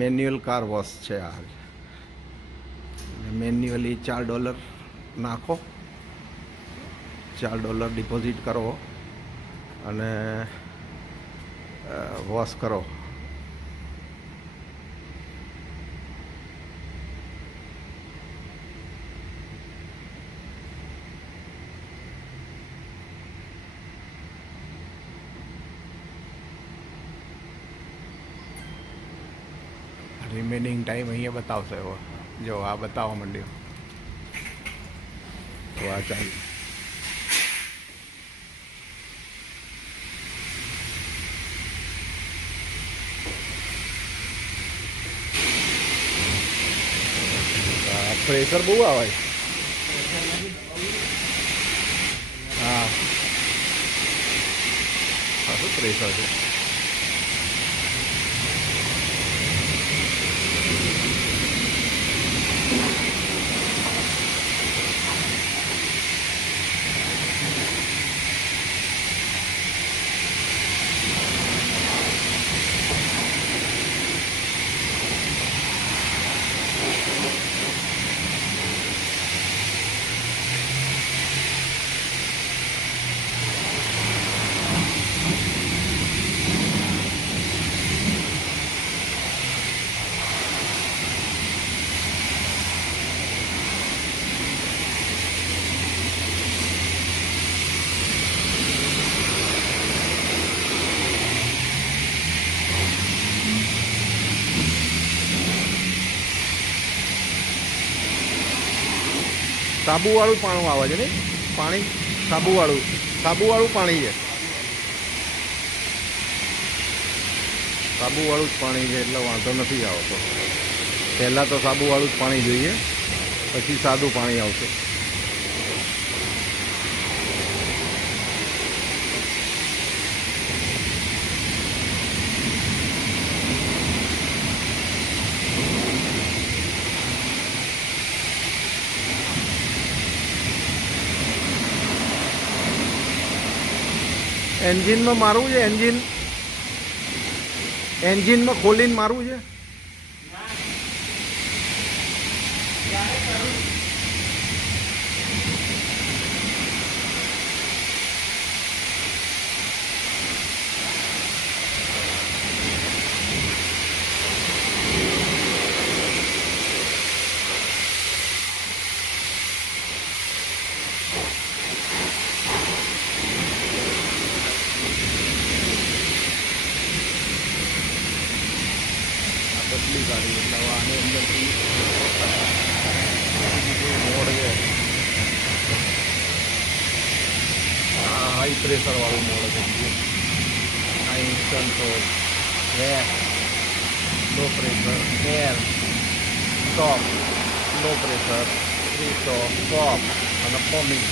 Manual car wash છે આ. Manually $4 નાખો, $4 ડિપોઝિટ કરો અને વોશ કરો. રિમેનિંગ ટાઈમ અહીંયા બતાવશે. એવો જો આ બતાવવા માંડ્યો તો આ ચાલુ. પ્રેશર બહુ આવે. હા શું પ્રેશર છે. સાબુવાળું પાણું આવે છે ને પાણી. સાબુવાળું પાણી છે. સાબુવાળું જ પાણી છે એટલે વાંધો નથી આવતો. પહેલાં તો સાબુવાળું જ પાણી જોઈએ, પછી સાદું પાણી આવશે. એન્જિનમાં મારવું છે. એન્જિનમાં ખોલીને મારવું છે. બદલી કાઢી એટલે આની અંદરથી મોડ છે. હાઈ પ્રેશરવાળું મોડ છે. આ instant race, low pressure, air, stop, low pressure, free stop અને પમ્પિંગ.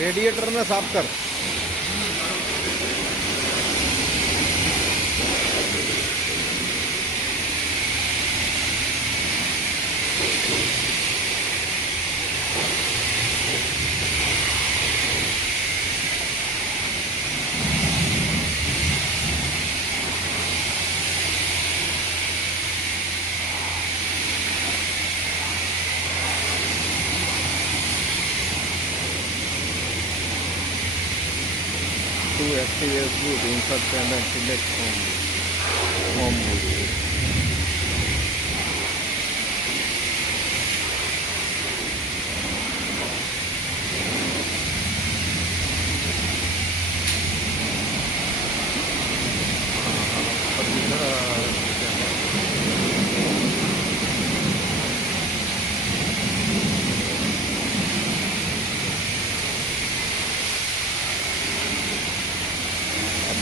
રેડિએટરને સાફ કર. To activate boot, insert payment, select home boot.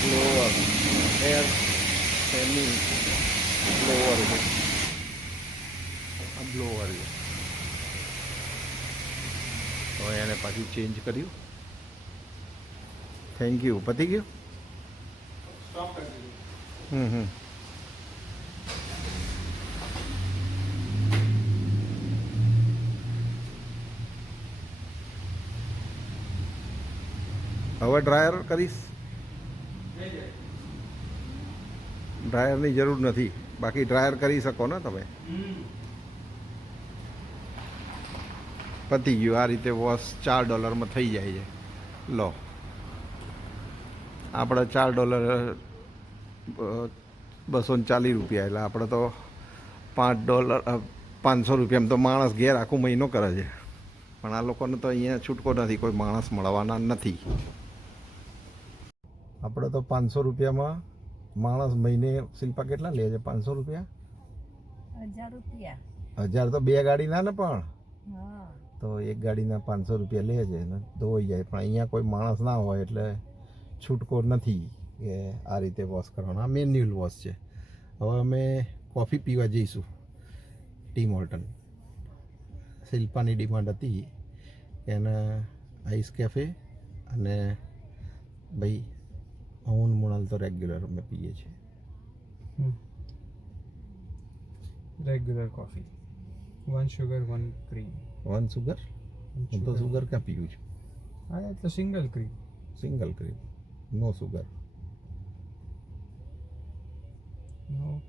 Blower, air, semi blower છે. હવે એને પાછું ચેન્જ કર્યું. Thank you. પતી ગયું. स्टॉप कर दीजिए. હમ. હવે ડ્રાયર કરીશ. नहीं जाए. ડ્રાયરની જરૂર નથી, બાકી ડ્રાયર કરી શકો ને તમે. પતી ગયું. આ રીતે વોશ $4 થઈ જાય છે. લો, આપણે $4 $240, એટલે આપણે તો $5 ₹500 તો માણસ ઘેર આખો મહિનો કરે છે. પણ આ લોકોને તો અહીંયા છૂટકો નથી, કોઈ માણસ મળવાના નથી. આપણે તો $500 માણસ મહિને. શિલ્પા કેટલા લે છે? $500. 1000 રૂપિયા. 1000 તો 2 ગાડીના ને, પણ હા. તો એક ગાડીના $500 લે છે ને ધોઈ જાય. પણ અહીંયા કોઈ માણસ ના હોય એટલે છૂટકો નથી કે આ રીતે વોશ કરવાનો. આ મેન્યુઅલ વોશ છે. હવે અમે કોફી પીવા જઈશું ટીમ હોર્ટન. શિલ્પાની ડિમાન્ડ હતી કે એને આઈસ કેફે, અને ભાઈ હું મુણાલ તો રેગ્યુલર અમે પીએ છીએ. Regular coffee 1 sugar 1 cream. 1 sugar. હું તો સુગર ક્યાં પીવું છું? हाँ ये तो सिंगल क्रीम. સિંગલ ક્રીમ, નો સુગર. नो